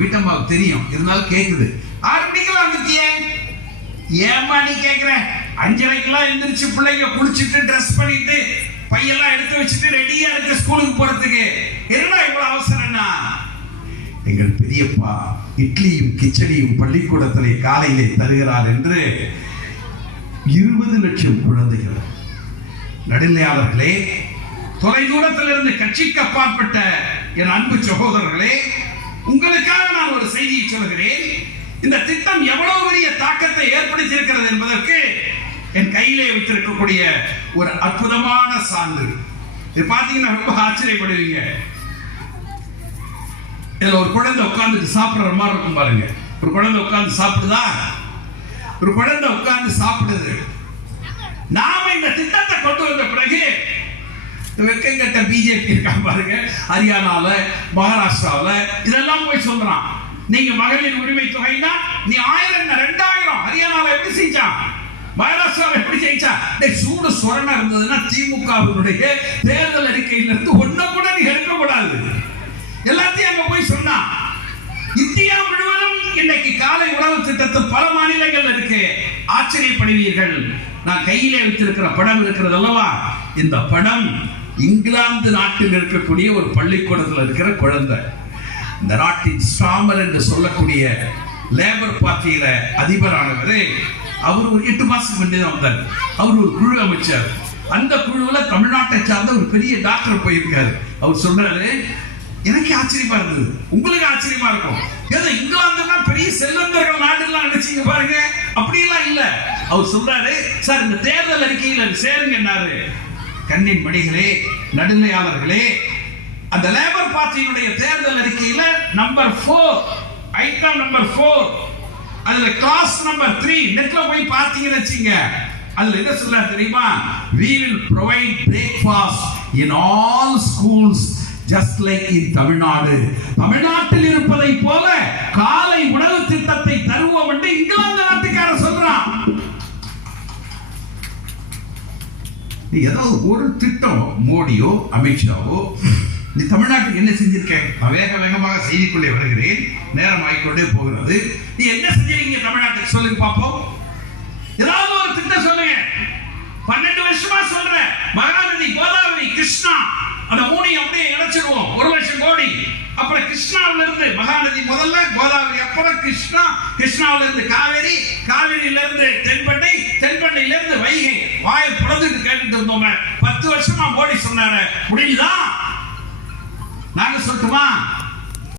வீட்டம்மாவுக்கு தெரியும், இருந்தாலும் கேக்குது. 6 மணிக்கெல்லாம் வந்துட்டியே, ஏமா நீ கேக்குற? 5:30க்கெல்லாம் எந்திரிச்சு பிள்ளைங்க குளிச்சுட்டு ட்ரெஸ் பண்ணிட்டு பையெல்லாம் எடுத்து வச்சுட்டு ரெடியா இருக்க ஸ்கூலுக்கு போறதுக்கு. என்னடா இவ்வளவு அவசரம்னா? எங்கள் பெரியப்பா இட்லியும் கிச்சடியும் பள்ளிக்கூடத்திலே காலையிலே தருகிறார் என்று 20 லட்சம் குழந்தைகள். நடுநிலையாளர்களே, தொலை தூரத்திலிருந்து கட்சிக்கு அப்பாற்பட்ட என் அன்பு சகோதரர்களே, உங்களுக்காக நான் ஒரு செய்தியை சொல்கிறேன். இந்த திட்டம் எவ்வளவு பெரிய தாக்கத்தை ஏற்படுத்தி இருக்கிறது என்பதற்கு என் கையிலே வைத்திருக்கக்கூடிய ஒரு அற்புதமான சான்று. இது பாத்தீங்கன்னா ரொம்ப ஆச்சரியப்படுவீங்க. இதுல ஒரு குழந்தை உட்கார்ந்து சாப்பிடுற மாதிரி இருக்கும் பாருங்க. ஒரு குழந்தை உட்கார்ந்து சாப்பிடுதா? ஒரு குழந்தை உட்கார்ந்து சாப்பிடுது. நாம இந்த திட்டத்தை கொண்டு வந்த பிறகு வெக்கங்கட்ட பிஜேபி இருக்கா பாருங்க, ஹரியானால மகாராஷ்டிரால இதெல்லாம் போய் சொல்றான், நீங்க மகளிர் உரிமை தொகைனா நீ 1000 2000. ஹரியானால எப்படி செஞ்சான்? மகாராஷ்டிராவில் எப்படி ஜெயிச்சா? சூடு சொரணா இருந்ததுன்னா திமுகவினுடைய தேர்தல் அறிக்கையிலிருந்து ஒன்ன கூட நீ எடுக்க கூடாது, எல்லாத்தையும் அங்க போய் சொன்னா. இந்தியா முழுவதும் இன்னைக்கு காலை உணவு திட்டத்தில் பல மாநிலங்கள் இருக்கு. ஆச்சரியப்படுவீர்கள். நான் கையிலே வைத்திருக்கிற படம் இருக்கிறது அல்லவா, இந்த படம் இங்கிலாந்து நாட்டில் இருக்கக்கூடிய ஒரு பள்ளிக்கூடத்தில் இருக்கிற குழந்தை. இந்த நாட்டின் ஸ்டாமர் என்று சொல்லக்கூடிய லேபர் பார்ட்டியில அதிபரானவர், அவர் ஒரு 8 மாசத்துக்கு முன்னே வந்தார். அவர் ஒரு குழு அமைச்சார். அந்த குழுவில் தமிழ்நாட்டை சார்ந்த ஒரு பெரிய டாக்டர் போயிருக்காரு. அவர் சொல்றாரு, எனக்கு ஆச்சரியமா இருந்தது, உங்களுக்கு ஆச்சரியமா இருக்கும். ஏதோ இங்கிலாந்துனா பெரிய செல்வந்தர்கள் நாடுலாம் நினைச்சீங்க பாருங்க, அப்படியெல்லாம் இல்ல. அவர் சொல்றாரு, சார் இந்த தேர்தல் அறிக்கையில் சேருங்கன்னாரு. கண்ணின் மணிகளே, நடுநிலையாளர்களே, அந்த லேபர் பார்ட்டியினுடைய தேர்தல் அறிக்கையில நம்பர் 4, ஐட்டம் நம்பர் 4, அதுல கிளாஸ் நம்பர் 3 நெட்ல போய் பார்த்தீங்கன்னு வச்சுங்க, அதுல என்ன சொல்ல தெரியுமா? we will provide breakfast in all schools just like in Tamil Nadu. தமிழ்நாட்டில் இருப்பதை போல காலை உணவு திட்டத்தை தருவோம் என்று இங்கிலாந்து நாட்டுக்காரர் சொல்றான். ஏதோ ஒரு திட்டம் மோடியோ அமித்ஷாவோ நீ தமிழ்நாட்டுக்கு என்ன செஞ்சிருக்கேன்? நான் வேகமாக செய்திக்குள்ளே வருகிறேன், நேரம் ஆகிக்கொண்டே போகிறது. நீ என்ன செஞ்சிருக்கீங்க தமிழ்நாட்டுக்கு சொல்லுங்க பாப்போம். ஏதாவது ஒரு திட்டம் சொல்லுங்க. 12 வருஷமா சொல்றேன், மகாநதி, கோதாவரி, கிருஷ்ணா, அந்த 3 அப்படியே இணைச்சிருவோம். 1 லட்சம் கோடி. அப்புறம் கிருஷ்ணாவில இருந்து மகாநதி, முதல்ல கோதாவரி, அப்புறம் கிருஷ்ணா, கிருஷ்ணாவில இருந்து காவேரி, காவேரியில இருந்து தென்பெண்ணை, தென்பெண்ணையில இருந்து வைகை. வாயை புலந்துட்டு கேட்டுட்டு இருந்தோம். 10 வருஷமா மோடி சொன்னாரு, முடியுதா? நாங்க சொல்லட்டுமா?